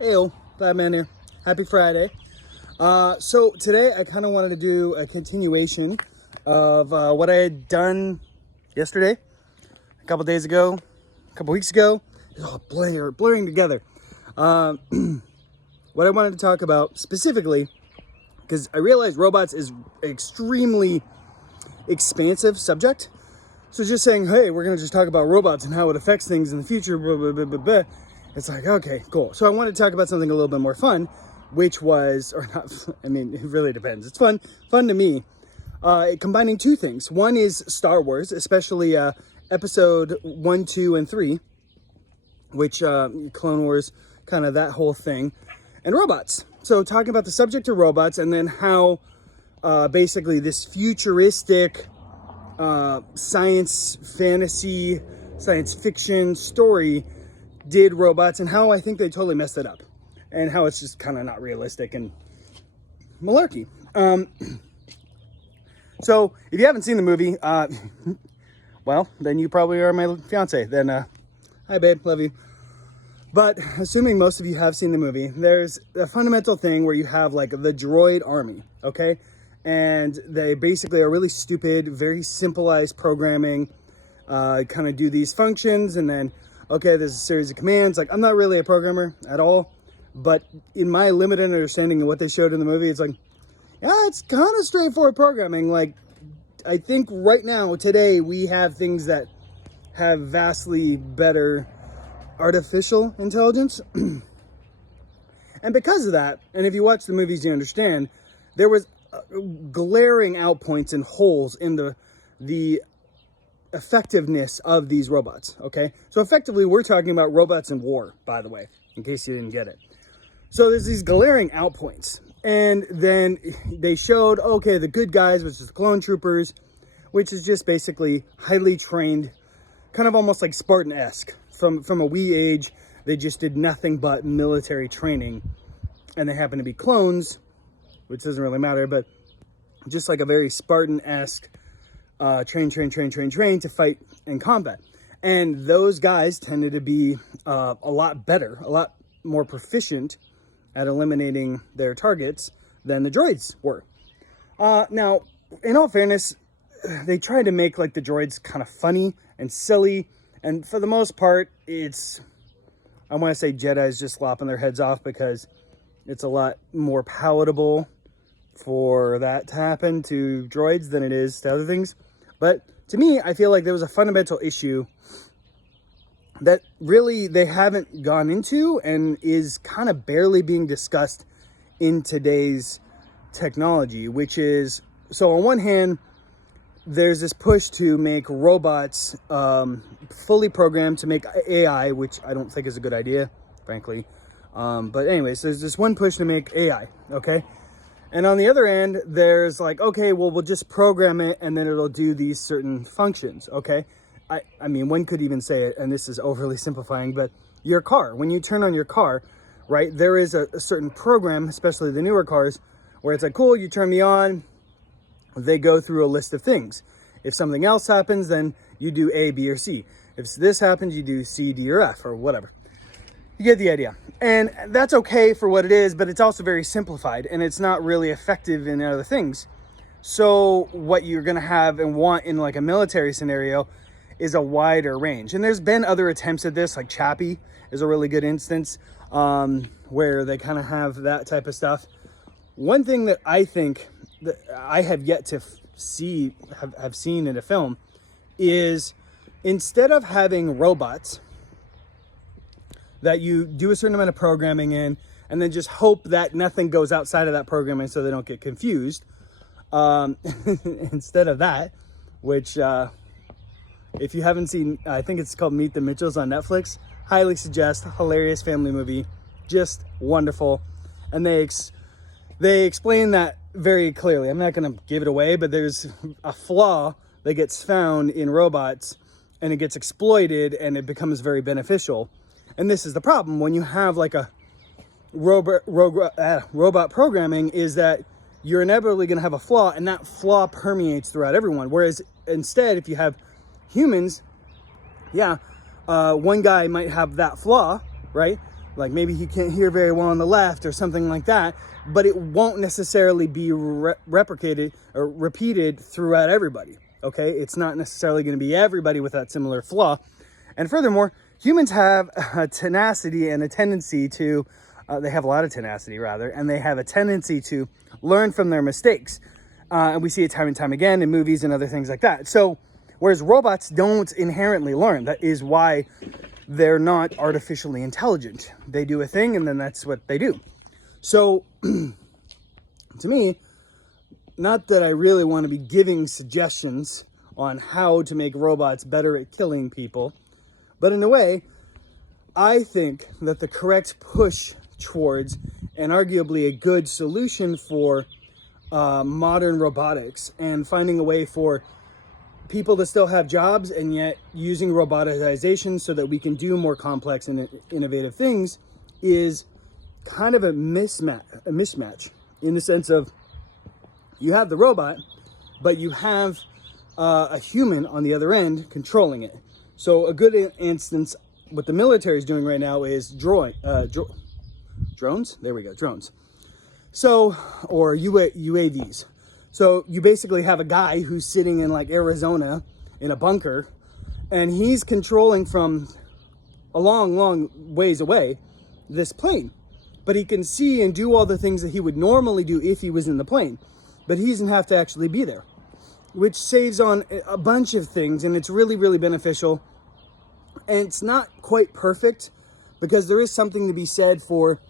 Heyo, Batman here. Happy Friday. So today I kind of wanted to do a continuation of what I had done yesterday, a couple days ago, a couple weeks ago. It's all blurring together. What I wanted to talk about specifically, because I realized robots is an extremely expansive subject. So just saying, hey, we're going to just talk about robots and how it affects things in the future, blah, blah, blah, blah, blah. It's like, okay, cool. So I wanted to talk about something a little bit more fun, which was, or not, I mean, it really depends. It's fun to me, combining two things. One is Star Wars, especially episode 1, 2, and 3, which Clone Wars, kind of that whole thing, and robots. So talking about the subject of robots and then how basically this futuristic science fiction story did robots and how I think they totally messed it up and how it's just kind of not realistic and malarkey. So if you haven't seen the movie, well, then you probably are my fiance. Then, hi babe, love you. But assuming most of you have seen the movie, there's a fundamental thing where you have like the droid army, okay? And they basically are really stupid, very simplified programming, kind of do these functions and then, okay, there's a series of commands. Like, I'm not really a programmer at all, but in my limited understanding of what they showed in the movie, it's like, yeah, it's kind of straightforward programming. Like, I think right now, today, we have things that have vastly better artificial intelligence. And because of that, and if you watch the movies, you understand, there was glaring out points and holes in the effectiveness of these robots, okay? So effectively, we're talking about robots in war, by the way, in case you didn't get it. So there's these glaring out points. And then they showed, okay, the good guys, which is the clone troopers, which is just basically highly trained, kind of almost like Spartan-esque. From a wee age, they just did nothing but military training. And they happen to be clones, which doesn't really matter, but just like a very Spartan-esque train to fight in combat. And those guys tended to be a lot better, a lot more proficient at eliminating their targets than the droids were. Now, in all fairness, they tried to make like the droids kind of funny and silly. And for the most part, I want to say Jedi's just lopping their heads off because it's a lot more palatable for that to happen to droids than it is to other things. But to me, I feel like there was a fundamental issue that really they haven't gone into and is kind of barely being discussed in today's technology, which is, so on one hand, there's this push to make robots fully programmed to make AI, which I don't think is a good idea, frankly. But anyways, there's this one push to make AI, okay? And on the other end, there's like, okay, well, we'll just program it and then it'll do these certain functions, okay? I mean, one could even say it, and this is overly simplifying, but your car, when you turn on your car, right, there is a certain program, especially the newer cars, where it's like, cool, you turn me on, they go through a list of things. If something else happens, then you do A, B, or C. If this happens, you do C, D, or F, or whatever. You get the idea. And that's okay for what it is, but it's also very simplified and it's not really effective in other things. So what you're going to have and want in like a military scenario is a wider range. And there's been other attempts at this, like Chappie is a really good instance, where they kind of have that type of stuff. One thing that I think that I have yet to have seen in a film is instead of having robots that you do a certain amount of programming in and then just hope that nothing goes outside of that programming so they don't get confused. Instead of that, which if you haven't seen, I think it's called Meet the Mitchells on Netflix, highly suggest, hilarious family movie, just wonderful. And they explain that very clearly. I'm not going to give it away, but there's a flaw that gets found in robots and it gets exploited and it becomes very beneficial. And this is the problem when you have like a robot programming, is that you're inevitably going to have a flaw, and that flaw permeates throughout everyone. Whereas instead, if you have humans, one guy might have that flaw, right? Like maybe he can't hear very well on the left or something like that, but it won't necessarily be replicated or repeated throughout everybody. Okay, it's not necessarily going to be everybody with that similar flaw. And furthermore, humans have a tenacity and a tendency to, they have a lot of tenacity rather, and they have a tendency to learn from their mistakes. And we see it time and time again in movies and other things like that. So, whereas robots don't inherently learn, that is why they're not artificially intelligent. They do a thing and then that's what they do. So, to me, not that I really want to be giving suggestions on how to make robots better at killing people, but in a way, I think that the correct push towards and arguably a good solution for modern robotics and finding a way for people to still have jobs and yet using robotization so that we can do more complex and innovative things is kind of a mismatch in the sense of you have the robot, but you have a human on the other end controlling it. So a good instance, what the military is doing right now is drones. There we go, drones. So, or UAVs. So you basically have a guy who's sitting in like Arizona in a bunker, and he's controlling from a long ways away this plane. But he can see and do all the things that he would normally do if he was in the plane. But he doesn't have to actually be there, which saves on a bunch of things, and it's really, really beneficial. And it's not quite perfect because there is something to be said for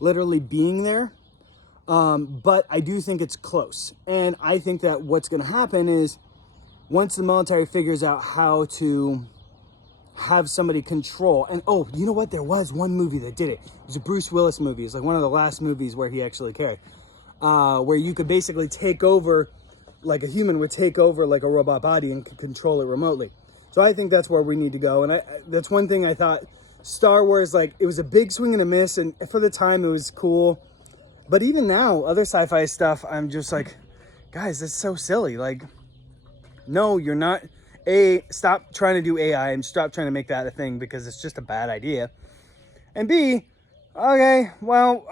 literally being there. But I do think it's close. And I think that what's going to happen is once the military figures out how to have somebody control, and oh, you know what? There was one movie that did it. It was a Bruce Willis movie. It's like one of the last movies where he actually carried, where you could basically take over, like a human would take over like a robot body and could control it remotely. So I think that's where we need to go. And that's one thing I thought Star Wars, like it was a big swing and a miss. And for the time it was cool. But even now, other sci-fi stuff, I'm just like, guys, that's so silly. Like, no, you're not. Stop trying to do AI and stop trying to make that a thing because it's just a bad idea. And B, okay, well,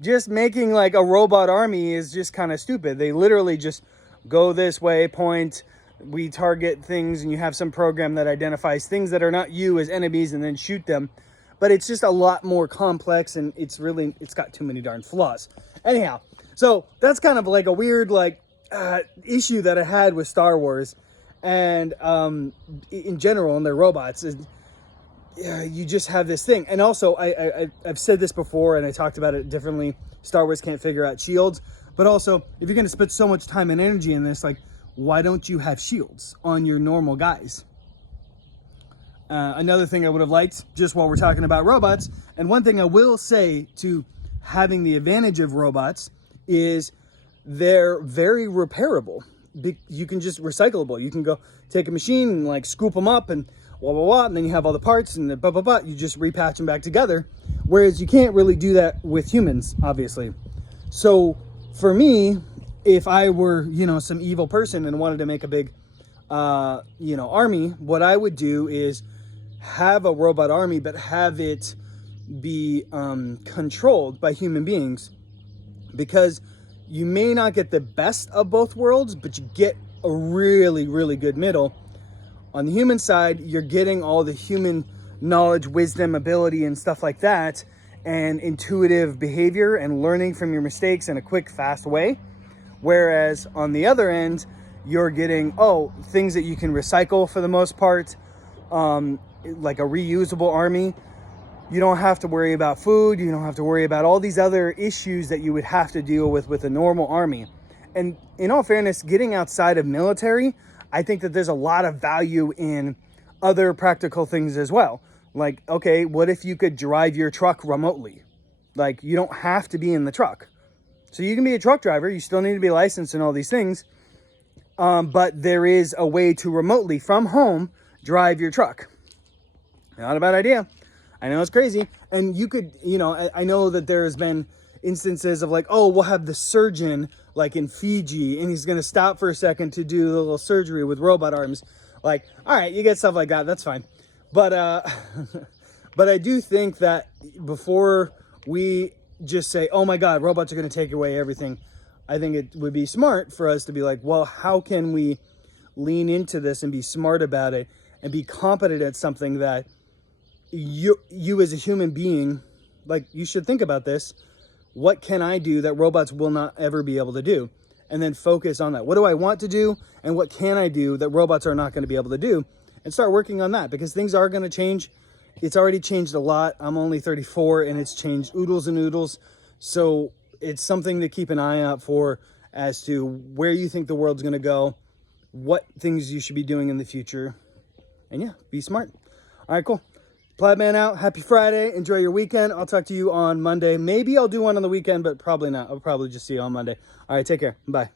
just making like a robot army is just kind of stupid. They literally just go this way, point, we target things, and you have some program that identifies things that are not you as enemies and then shoot them. But it's just a lot more complex, and it's got too many darn flaws. Anyhow, so that's kind of like a weird issue that I had with Star Wars and in general and their robots. You just have this thing. And also, I've said this before, and I talked about it differently. Star Wars can't figure out shields. But also, if you're going to spend so much time and energy in this, like, why don't you have shields on your normal guys? Another thing I would have liked, just while we're talking about robots, and one thing I will say to having the advantage of robots is they're very repairable. You can just recyclable. You can go take a machine and like scoop them up and blah, blah, blah, and then you have all the parts and the blah, blah, blah. You just repatch them back together. Whereas you can't really do that with humans, obviously. So for me, if I were, some evil person and wanted to make a big, army, what I would do is have a robot army, but have it be controlled by human beings, because you may not get the best of both worlds, but you get a really, really good middle. On the human side, you're getting all the human knowledge, wisdom, ability, and stuff like that, and intuitive behavior and learning from your mistakes in a quick, fast way. Whereas on the other end, you're getting, things that you can recycle for the most part, like a reusable army. You don't have to worry about food. You don't have to worry about all these other issues that you would have to deal with a normal army. And in all fairness, getting outside of military, I think that there's a lot of value in other practical things as well. Like, okay, what if you could drive your truck remotely? Like, you don't have to be in the truck. So you can be a truck driver. You still need to be licensed and all these things. But there is a way to remotely, from home, drive your truck. Not a bad idea. I know it's crazy. And you could, I know that there's been instances of like, we'll have the surgeon like in Fiji, and he's going to stop for a second to do the little surgery with robot arms. Like, all right, you get stuff like that. That's fine. But But I do think that before we just say, oh my God, robots are going to take away everything, I think it would be smart for us to be like, well, how can we lean into this and be smart about it and be competent at something that you as a human being, like, you should think about this. What can I do that robots will not ever be able to do? And then focus on that. What do I want to do? And what can I do that robots are not going to be able to do? And start working on that, because things are going to change. It's already changed a lot. I'm only 34 and it's changed oodles and oodles. So it's something to keep an eye out for as to where you think the world's going to go, what things you should be doing in the future. And yeah, be smart. All right, cool. Plaid Man out. Happy Friday. Enjoy your weekend. I'll talk to you on Monday. Maybe I'll do one on the weekend, but probably not. I'll probably just see you on Monday. All right, take care. Bye.